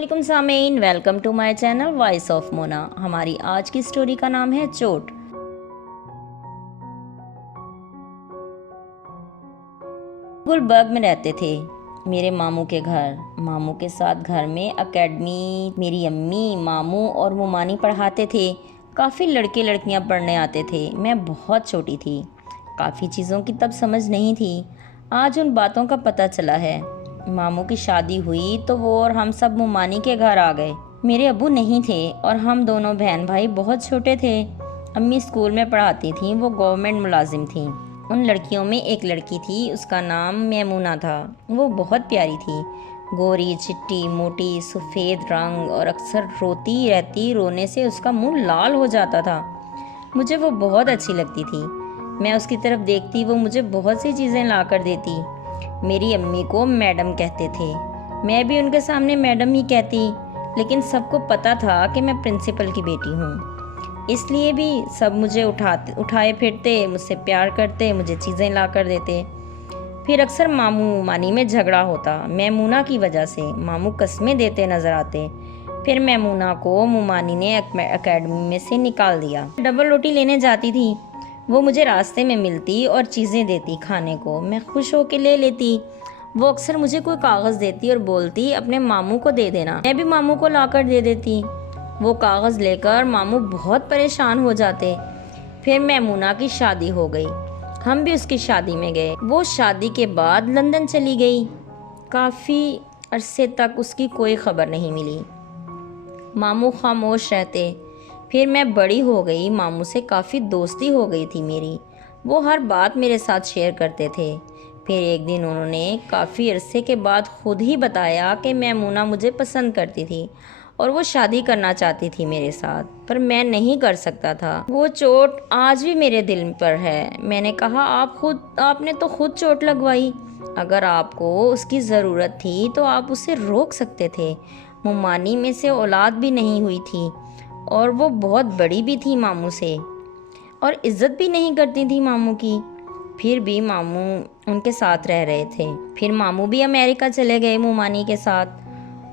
وعلیکم سامعین، welcome to my channel voice of Mona. ہماری آج کی سٹوری کا نام ہے چوٹ۔ گلبرگ میں رہتے تھے میرے ماموں کے گھر۔ ماموں کے ساتھ گھر میں اکیڈمی میری امی، ماموں اور ممانی پڑھاتے تھے۔ کافی لڑکے لڑکیاں پڑھنے آتے تھے۔ میں بہت چھوٹی تھی، کافی چیزوں کی تب سمجھ نہیں تھی۔ آج ان باتوں کا پتہ چلا ہے۔ ماموں کی شادی ہوئی تو وہ اور ہم سب ممانی کے گھر آ گئے۔ میرے ابو نہیں تھے اور ہم دونوں بہن بھائی بہت چھوٹے تھے۔ امی اسکول میں پڑھاتی تھیں، وہ گورنمنٹ ملازم تھیں۔ ان لڑکیوں میں ایک لڑکی تھی، اس کا نام میمونہ تھا۔ وہ بہت پیاری تھی، گوری چٹی موٹی، سفید رنگ، اور اکثر روتی رہتی۔ رونے سے اس کا منہ لال ہو جاتا تھا۔ مجھے وہ بہت اچھی لگتی تھی۔ میں اس کی طرف دیکھتی، وہ مجھے بہت سی چیزیں لا کر دیتی۔ میری امی کو میڈم کہتے تھے، میں بھی ان کے سامنے میڈم ہی کہتی، لیکن سب کو پتہ تھا کہ میں پرنسپل کی بیٹی ہوں۔ اس لیے بھی سب مجھے اٹھائے پھرتے، مجھ سے پیار کرتے، مجھے چیزیں لا کر دیتے۔ پھر اکثر ماموں ممانی میں جھگڑا ہوتا میمونہ کی وجہ سے۔ ماموں قسمیں دیتے نظر آتے۔ پھر میمونہ کو ممانی نے اکیڈمی میں سے نکال دیا۔ ڈبل روٹی لینے جاتی تھی، وہ مجھے راستے میں ملتی اور چیزیں دیتی کھانے کو، میں خوش ہو کے لے لیتی۔ وہ اکثر مجھے کوئی کاغذ دیتی اور بولتی اپنے ماموں کو دے دینا، میں بھی ماموں کو لا کر دے دیتی۔ وہ کاغذ لے کر ماموں بہت پریشان ہو جاتے۔ پھر میمونہ کی شادی ہو گئی، ہم بھی اس کی شادی میں گئے۔ وہ شادی کے بعد لندن چلی گئی۔ کافی عرصے تک اس کی کوئی خبر نہیں ملی۔ ماموں خاموش رہتے۔ پھر میں بڑی ہو گئی، ماموں سے کافی دوستی ہو گئی تھی میری۔ وہ ہر بات میرے ساتھ شیئر کرتے تھے۔ پھر ایک دن انہوں نے کافی عرصے کے بعد خود ہی بتایا کہ میمونہ مجھے پسند کرتی تھی اور وہ شادی کرنا چاہتی تھی میرے ساتھ، پر میں نہیں کر سکتا تھا۔ وہ چوٹ آج بھی میرے دل پر ہے۔ میں نے کہا، آپ نے تو خود چوٹ لگوائی۔ اگر آپ کو اس کی ضرورت تھی تو آپ اسے روک سکتے تھے۔ ممانی میں سے اولاد بھی نہیں ہوئی تھی اور وہ بہت بڑی بھی تھی ماموں سے، اور عزت بھی نہیں کرتی تھی ماموں کی۔ پھر بھی ماموں ان کے ساتھ رہ رہے تھے۔ پھر ماموں بھی امریکہ چلے گئے ممانی کے ساتھ۔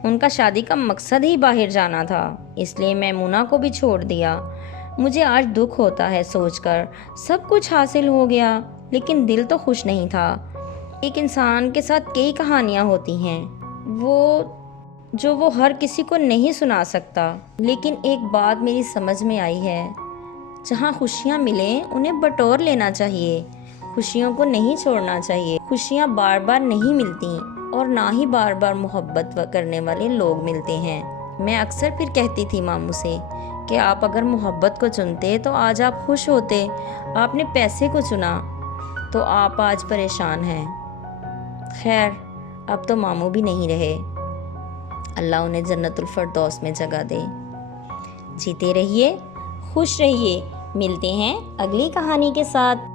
ان کا شادی کا مقصد ہی باہر جانا تھا، اس لیے میمونہ کو بھی چھوڑ دیا۔ مجھے آج دکھ ہوتا ہے سوچ کر، سب کچھ حاصل ہو گیا لیکن دل تو خوش نہیں تھا۔ ایک انسان کے ساتھ کئی کہانیاں ہوتی ہیں جو وہ ہر کسی کو نہیں سنا سکتا، لیکن ایک بات میری سمجھ میں آئی ہے، جہاں خوشیاں ملیں انہیں بٹور لینا چاہیے، خوشیوں کو نہیں چھوڑنا چاہیے۔ خوشیاں بار بار نہیں ملتی اور نہ ہی بار بار محبت کرنے والے لوگ ملتے ہیں۔ میں اکثر پھر کہتی تھی ماموں سے کہ آپ اگر محبت کو چنتے تو آج آپ خوش ہوتے، آپ نے پیسے کو چنا تو آپ آج پریشان ہیں۔ خیر، اب تو ماموں بھی نہیں رہے، اللہ انہیں جنت الفردوس میں جگہ دے۔ جیتے رہیے، خوش رہیے۔ ملتے ہیں اگلی کہانی کے ساتھ۔